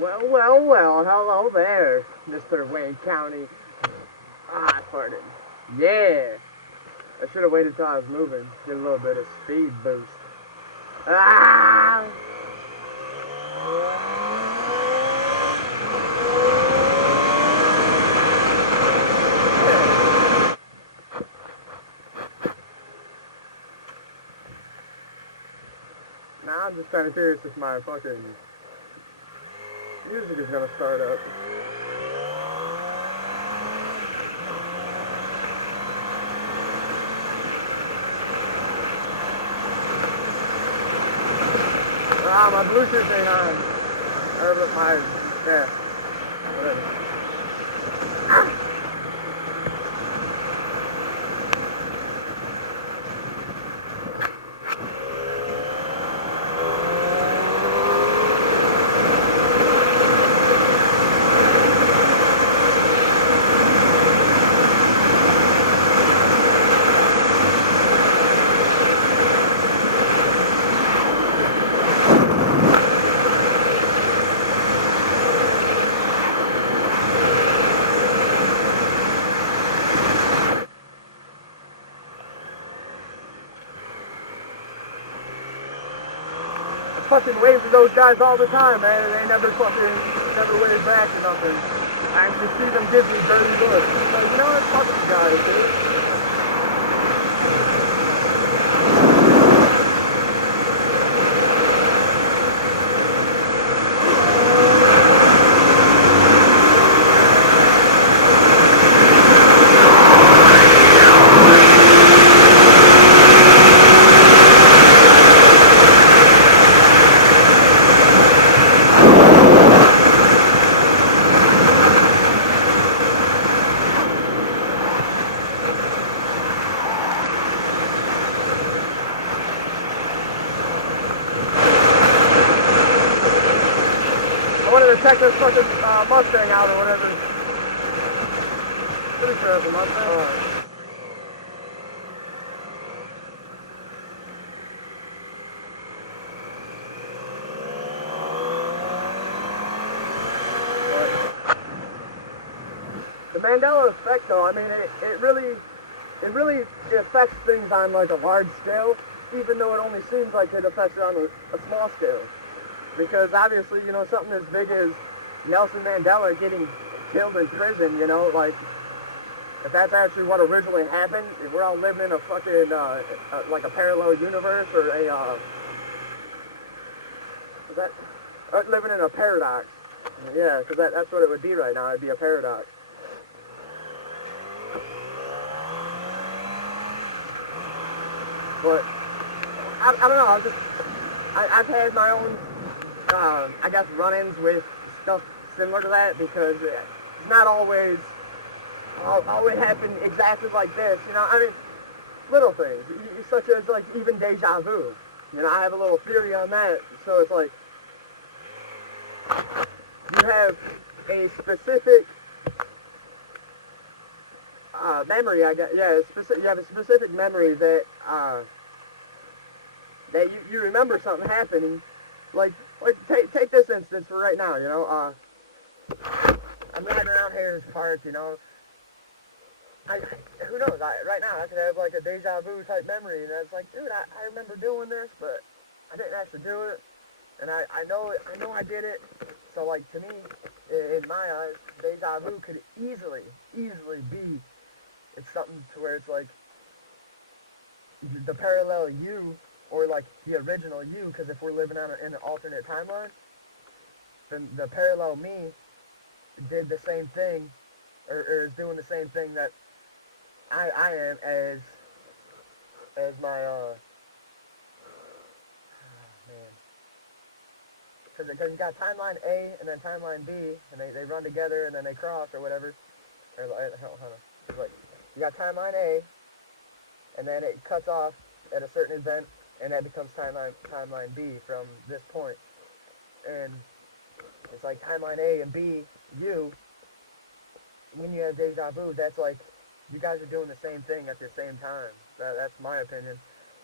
Well, hello there, Mr. Wayne County. Ah, I farted. Yeah, I should have waited till I was moving. Get a little bit of speed boost. Ah! Now I'm just kind of curious if my fucking music is gonna start up. Ah, my Bluetooth ain't on. Or my, yeah, whatever. Fucking wave to those guys all the time, man, and they never wave back or nothing. I just see them give me dirty looks. Like, you know what, fuck you guys, dude. I wanted to check this fucking Mustang out or whatever. Pretty sure it's a Mustang. The Mandela effect, though, I mean, it really affects things on like a large scale, even though it only seems like it affects it on a small scale. Because obviously, you know, something as big as Nelson Mandela getting killed in prison, you know, like, if that's actually what originally happened, if we're all living in a fucking, like a parallel universe, or living in a paradox. Yeah, because that's what it would be right now, it'd be a paradox. But, I don't know, I've had my own, I guess, run-ins with stuff similar to that, because it's not always happen exactly like this, you know. I mean, little things, such as, like, even deja vu. You know, I have a little theory on that. So it's like, you have a specific memory, I guess. Yeah, you have a specific memory that you remember something happening. Like take this instance for right now. You know, I'm riding around Harris Park. You know, who knows? Right now I could have like a deja vu type memory, and it's like, dude, I remember doing this, but I didn't actually do it, and I know I did it. So like, to me, in my eyes, deja vu could easily be, it's something to where it's like the parallel you, or like the original you, because if we're living in an alternate timeline, then the parallel me did the same thing, or is doing the same thing that I am as my man. Because you got timeline A and then timeline B, and they run together and then they cross or whatever. Or, hold on. It's like, you got timeline A, and then it cuts off at a certain event, and that becomes timeline B from this point. And it's like timeline A and B, when you have deja vu, that's like, you guys are doing the same thing at the same time. That's my opinion.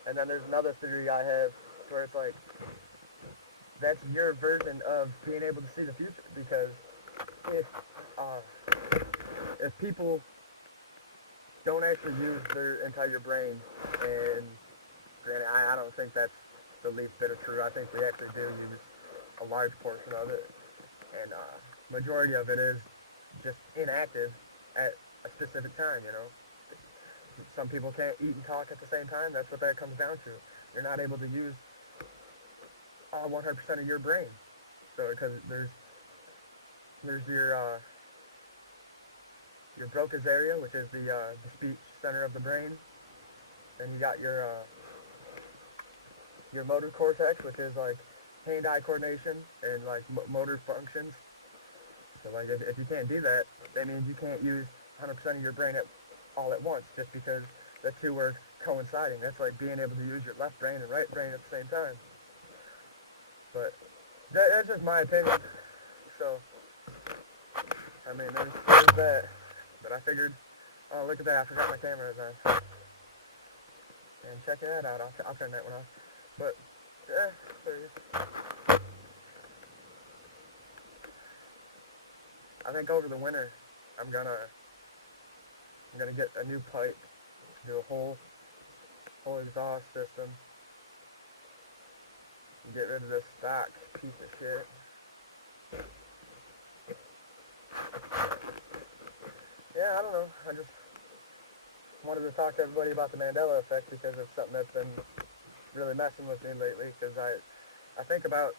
And then there's another theory I have, where it's like, that's your version of being able to see the future. Because if uh, if people don't actually use their entire brain, and granted, I don't think that's the least bit of true. I think we actually do use a large portion of it, and majority of it is just inactive at a specific time. Some people can't eat and talk at the same time. That's what that comes down to. You're not able to use all 100% of your brain. So because there's your Broca's area, which is the speech center of the brain. Then you got your motor cortex, which is like hand-eye coordination and like motor functions. So like if you can't do that, that means you can't use 100% of your brain all at once, just because the two are coinciding. That's like being able to use your left brain and right brain at the same time. But that's just my opinion. So I mean, there's that. But I figured, oh, look at that, I forgot my camera is on. And check that out, I'll turn that one off. But, yeah, there you go. I think over the winter, I'm gonna get a new pipe, do a whole exhaust system, and get rid of this stock piece of shit. Yeah, I don't know. I just wanted to talk to everybody about the Mandela effect, because it's something that's been really messing with me lately, because I think about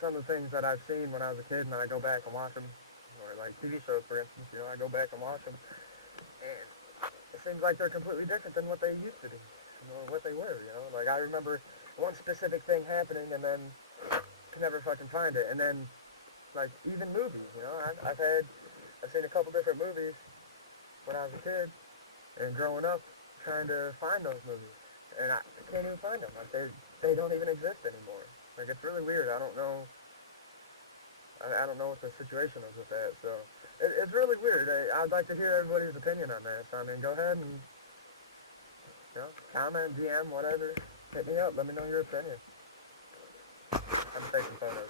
some of the things that I've seen when I was a kid, and then I go back and watch them, or like TV shows, for instance, I go back and watch them, and it seems like they're completely different than what they used to be, what they were, like I remember one specific thing happening, and then can never fucking find it, and then, like, even movies, I've seen a couple different movies when I was a kid, and growing up, trying to find those movies, and I can't even find them. Like, they don't even exist anymore. Like, it's really weird. I don't know what the situation is with that, so it's really weird. I'd like to hear everybody's opinion on that, so I mean, go ahead and, comment, DM, whatever, hit me up, let me know your opinion. I'm taking photos.